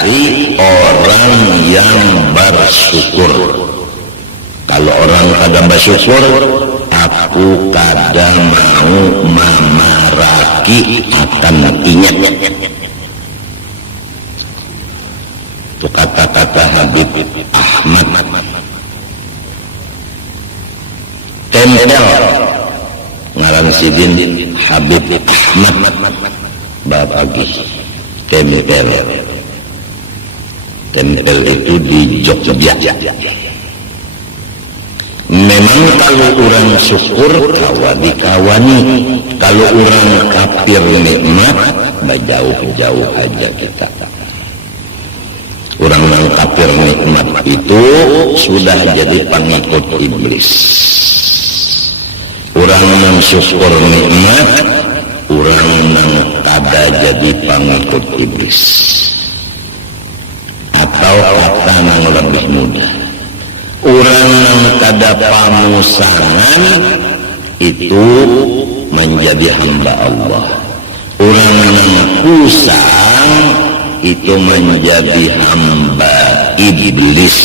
dari orang yang bersyukur. Kalau orang kada bersyukur, aku kada mau memaraki akan ingat. Itu kata-kata Habib Ahmad. Tempel ngaran sidin Habib Ahmad babagi tempel itu di Jogja. Memang kalau orang syukur kawani, kalau orang kafir nikmat jauh-jauh aja kita. Orang yang kafir nikmat itu sudah jadi pengikut iblis. Orang yang syukur nikmat, orang yang kada jadi pengikut iblis. Atau kata yang lebih mudah, orang yang kada pamusangan itu menjadi hamba Allah. Orang yang kusang itu menjadi hamba iblis.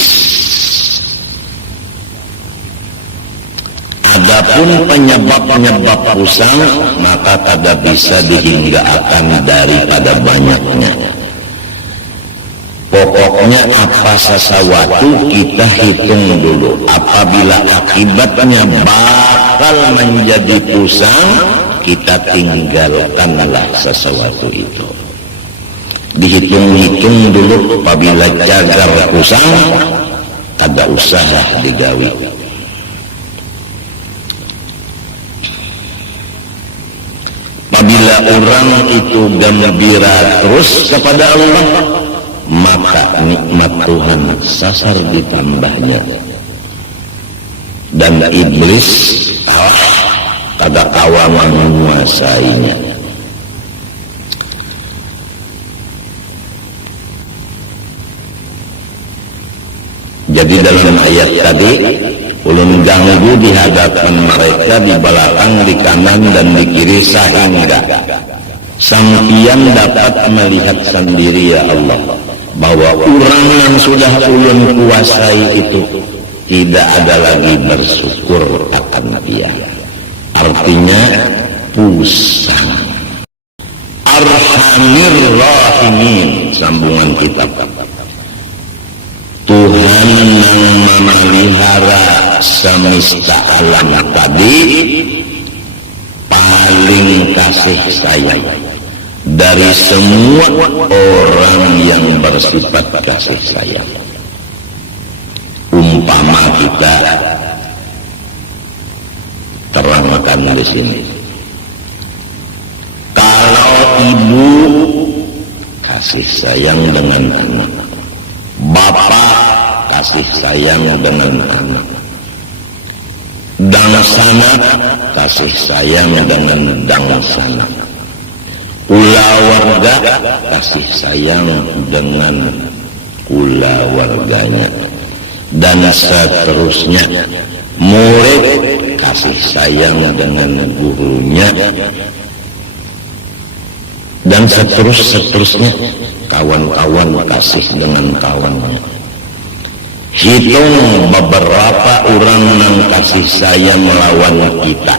Adapun penyebab-penyebab kusang maka tidak bisa dihinggakan daripada banyaknya. Pokoknya apa sesuatu kita hitung dulu. Apabila akibatnya bakal menjadi kusang, kita tinggalkanlah sesuatu itu. Dihitung-hitung dulu. Apabila jagar kusang, kada usah digawi. Apabila orang itu gembira terus kepada Allah, maka nikmat Tuhan sasar ditambahnya. Dan iblis kada kawa menguasainya. Jadi dalam ayat tadi, ulun ganggu di hadapan mereka, di belakang, di kanan dan di kiri, sehingga sampian dapat melihat sendiri ya Allah bahwa orang yang sudah ulun kuasai itu tidak ada lagi bersyukur akan dia. Artinya pusang. Arhamir Rahimin, sambungan kitab. Tuhan yang memelihara semesta alam tadi paling kasih sayang dari semua orang yang bersifat kasih sayang. Umpama kita terangkan di sini. Kalau ibu kasih sayang dengan anak, bapak kasih sayang dengan anak, dangsana kasih sayang dengan dangsana, kula warga kasih sayang dengan kula warganya, dan seterusnya. Murid kasih sayang dengan gurunya, dan seterusnya. Kawan-kawan kasih dengan kawannya. Hitung beberapa orang yang kasih sayang melawan kita,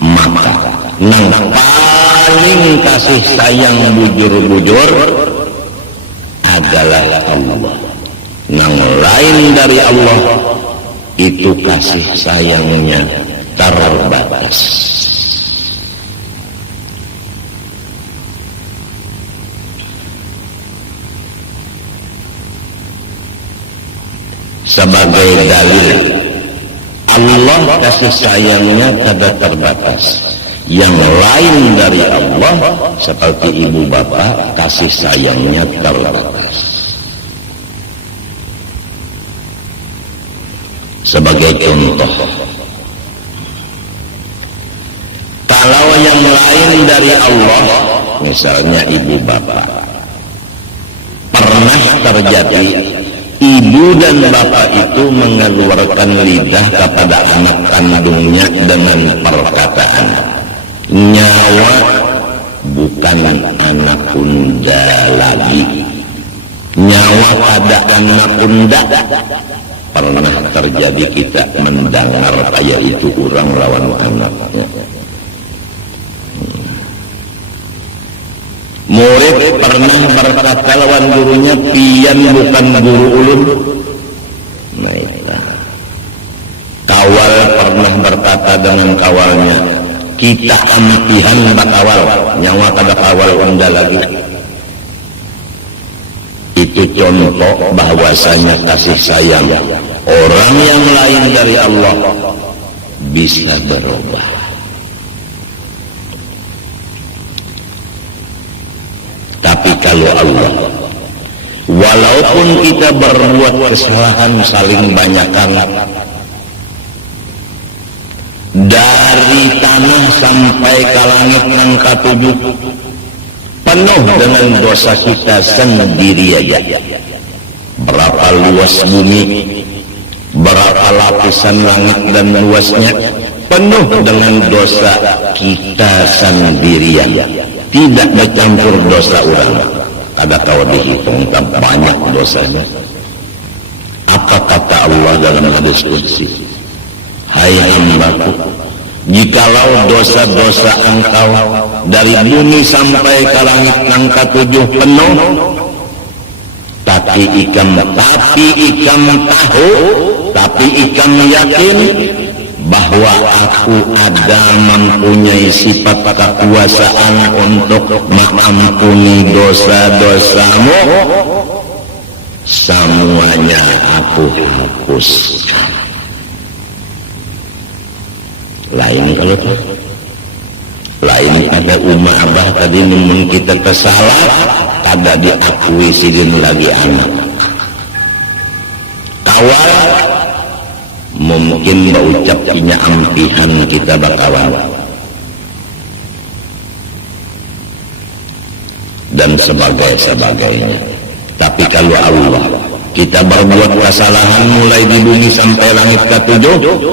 maka yang paling kasih sayang bujur-bujur adalah Allah. Yang lain dari Allah itu kasih sayangnya terbatas. Sebagai dalil, Allah kasih sayangnya tidak terbatas. Yang lain dari Allah seperti ibu bapak kasih sayangnya terbatas. Sebagai contoh, kalau yang lain dari Allah, misalnya ibu bapak, pernah terjadi ibu dan bapak itu mengeluarkan lidah kepada anak kandungnya dengan perkataan, nyawa bukan anak bunda lagi. nyawa kada anak unda. Pernah terjadi kita mendengar kayak itu orang lawan anaknya. Murid pernah berkata lawan gurunya, pian bukan guru ulun. Nah itu. Kawal pernah berkata dengan kawalnya, kita ampihan bakawal, nyawa kada kawal unda lagi. Itu contoh bahwasanya kasih sayang orang yang lain dari Allah bisa berubah. Tapi kalau Allah, walaupun kita berbuat kesalahan saling banyakkan, dari tanah sampai ke langit yang ketujuh, penuh dengan dosa kita sendiri aja. Berapa luas bumi, berapa lapisan langit dan luasnya, penuh dengan dosa kita sendirian. Tidak bercampur dosa orang. Ada tahu dihitung banyak dosanya. Apa kata Allah dalam hadis qudsi? Hai hambaku, jikalau dosa-dosa engkau dari bumi sampai ke langit yang ketujuh penuh, tapi ikam tahu, tapi ikam yakin bahwa aku ada mempunyai sifat kekuasaan untuk mengampuni dosa-dosamu, semuanya aku hapuskan. Lain kalau tuh, lain ada umat abah tadi namun kita kesalah, kada diakui sidin lagi anak. Kawal mungkin berucap punya ampihan kita bakawan dan sebagainya. Tapi kalau Allah, kita berbuat kesalahan mulai di bumi sampai langit ketujuh,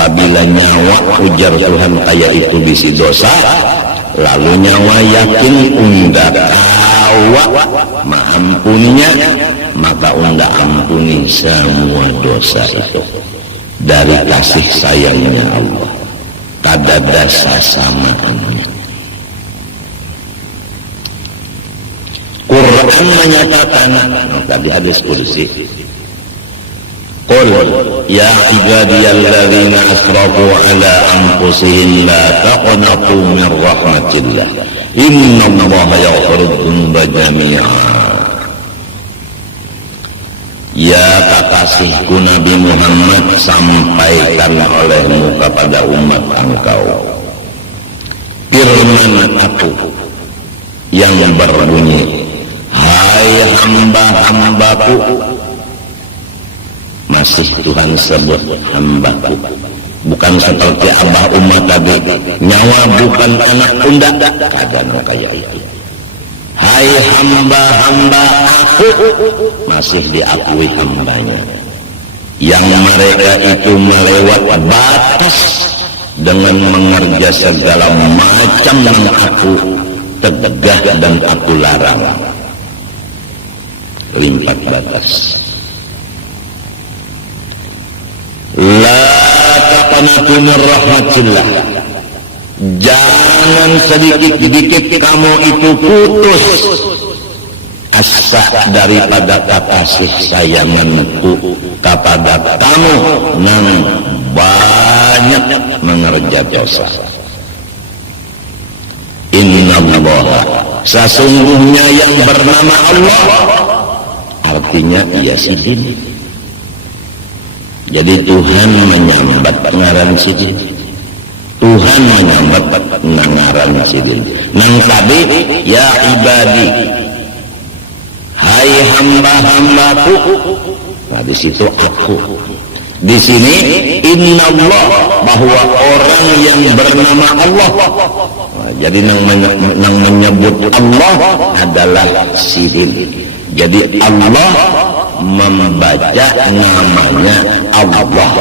apabila nyawa ujar Tuhan kayak itu bisi dosa, lalu nyawa yakin unda kawa maampuninya, maka unda ampuni semua dosa itu dari kasih sayangnya Allah. Kada dasa samaannya. Quran menyatakan tadi hadis qudsi, qul ya ibadiyalladzina asrafu ala anfusihim la taqnatu min rahmatillah innallaha yaghfiru dzunuba jami'a. Ya kekasihku Nabi Muhammad, sampaikan olehmu kepada umat engkau firman aku yang berbunyi, hai hamba-hambaku. Masih Tuhan sebut hambaku, bukan seperti abah umat tadi, nyawa bukan anak unda, ada no kayak itu. Hai hamba-hamba aku, masih diakui hambanya. Yang mereka itu melewat batas dengan mengerja segala macam yang aku tegah dan aku larang. Limpat batas. La taqnatu min rahmatillah. Jangan sedikit-sedikit kamu itu putus asa daripada kasih sayanganku kepada kamu yang banyak mengerja dosa. Innallaha, sesungguhnya yang bernama Allah, artinya ia sidin. Jadi Tuhan menyambat ngaran sidin. Tuhan menyambat ngaran sidin. Nang tadi ya ibadi, hai hamba-hambaku. Nah di situ aku. Di sini innallah, bahwa orang yang bernama Allah. Nah, jadi nang menyebut Allah adalah sidin. Jadi Allah membaca namanya Allah.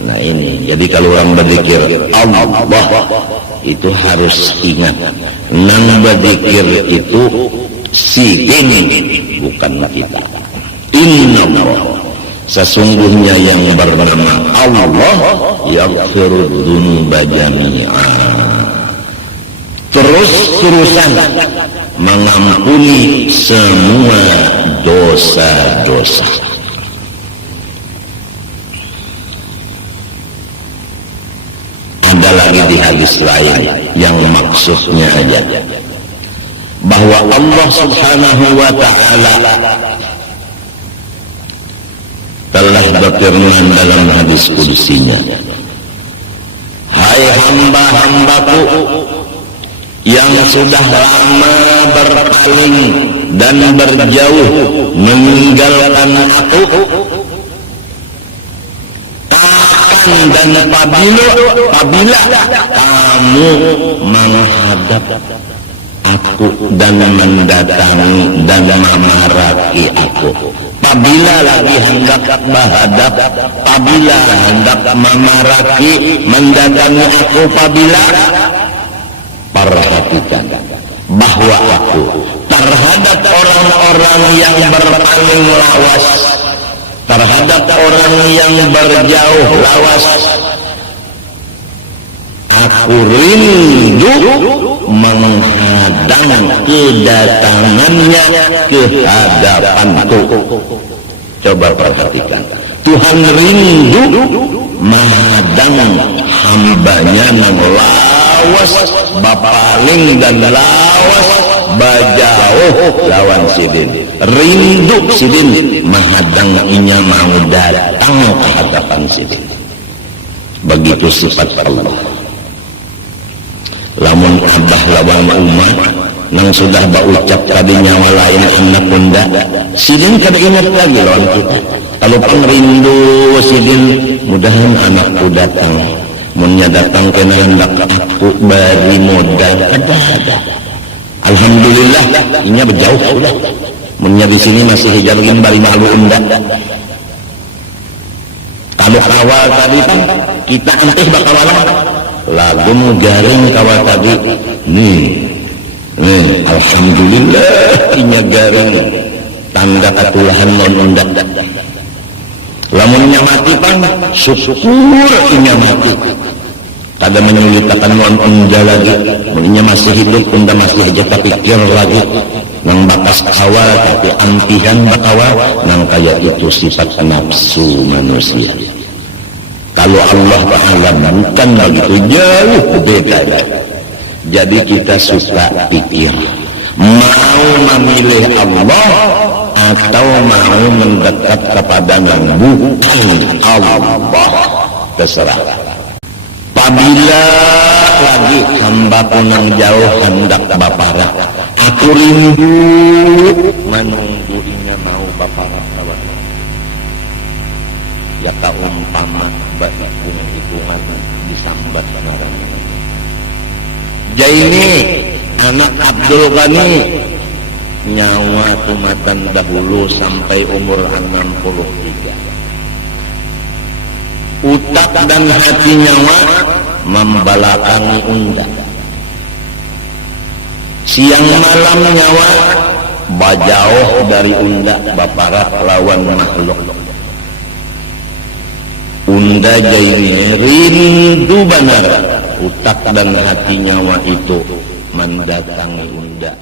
Nah ini, jadi kalau orang berzikir Allah itu harus ingat, nang berzikir itu sidin, bukan kita. Innallah, sesungguhnya yang bernama Allah yaghfiru dzunuba jami'a, terus-terusan mengampuni semua dosa-dosa. Ada lagi di hadis lain yang maksudnya aja bahwa Allah Subhanahu wa ta'ala telah berfirman dalam hadis kudusinya, hai hamba-hambaku yang sudah lama berpaling dan berjauh meninggalkan aku, dan apabila kamu menghadap aku dan mendatangi dan memaraki aku, apabila lagi hendak menghadap, apabila hendak memaraki mendatangi aku, apabila perhatikan bahwa aku terhadap orang-orang yang berpaling lawas, terhadap orang yang berjauh lawas, aku rindu menghadang kedatangannya ke hadapanku. Coba perhatikan, Tuhan rindu menghadang hambanya yang lawas, bapaling dan lawas, bajauh lawan sidin. Rindu sidin menghadang inya mau datang ke hadapan sidin. Begitu sifat Allah. Lamun abah lawan umat nang sudah baucap tadi nyawa lain anak bunda, sidin kada ingat lagi lawan kita. Kalau pun rindu sidin, mudahan anakku datang. Munnya datang kena hendak aku beri modal ada. Alhamdulillah, inya berjauh sudah. Munnya di sini masih hijalin bari malu unda. Kalau awal tadi kan kita enteh bakal lagu garing kawal tadi nih alhamdulillah inya garing tanda ketulahan non undak. Lamunnya mati pan syukur inya mati, kada menyulitakan non unda lagi. Inya masih hidup unda masih aja pikir lagi nang bakas awal tapi ampihan bakawal nang kaya itu sifat nafsu manusia. Kalau Allah Ta'ala bukan begitu jauh bedanya. Jadi kita suka pikir mau memilih Allah atau mau mendekat kepada yang bukan Allah, terserah. Apabila lagi hamba punang jauh hendak baparak, aku rindu menungguinya mau baparak kawan. Ya kaumpama hitungan disambat orang. Jaini anak Abdul Ghani nyawa tumatan dahulu sampai umur 63. Utak dan hati nyawa membelakangi unda. Siang malam nyawa bajauh dari unda, baparak lawan makhluk. Unda Jaini rindu benar, utak dan hati nyawa itu mendatangi unda.